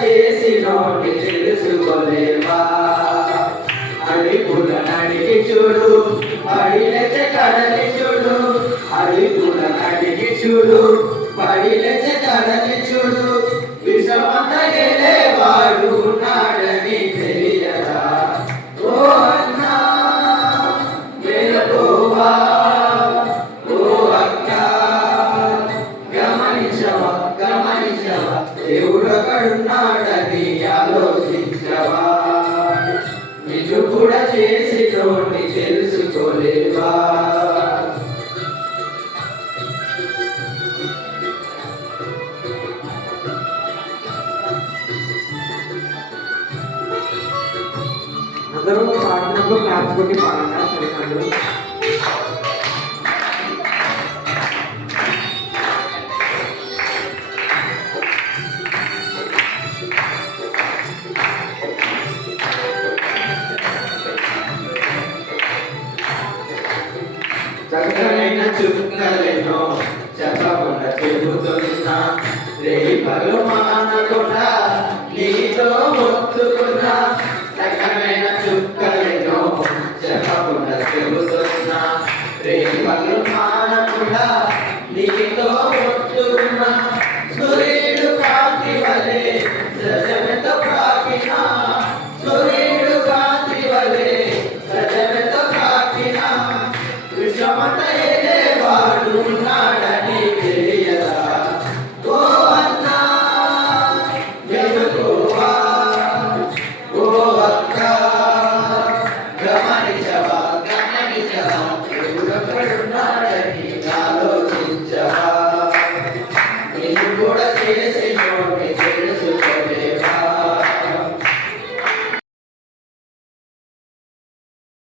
చేసినోటి తెలుసుకోలేవా అడిపుల నడికి చూడు పడిలెచ్చ కడలి చూడు అడిపుల నడికి చూడు పడిలెచ్చ కడలి చూడు విషమంత గెలేవాడు నాడని తెలియదా ఓ అన్నా వెలుకోవా ఓ అక్క గమనించవా గమనించవా దేవుడొకడున్నాడని ఆలోచించవా నిన్ను కూడా చేసి నోటి తెలుసుకోలేవా అందరూ పాడినప్పుడు క్లాప్స్ కొట్టి పాడండి సరికాదు చక్కనైన చుక్కలేనో చెప్పకుండా చెబుతున్నా రేపలు మానకుండా నీతో మొత్తుకున్నా చక్కనైన చుక్కలేనో చెప్పకుండా చెబుతున్నా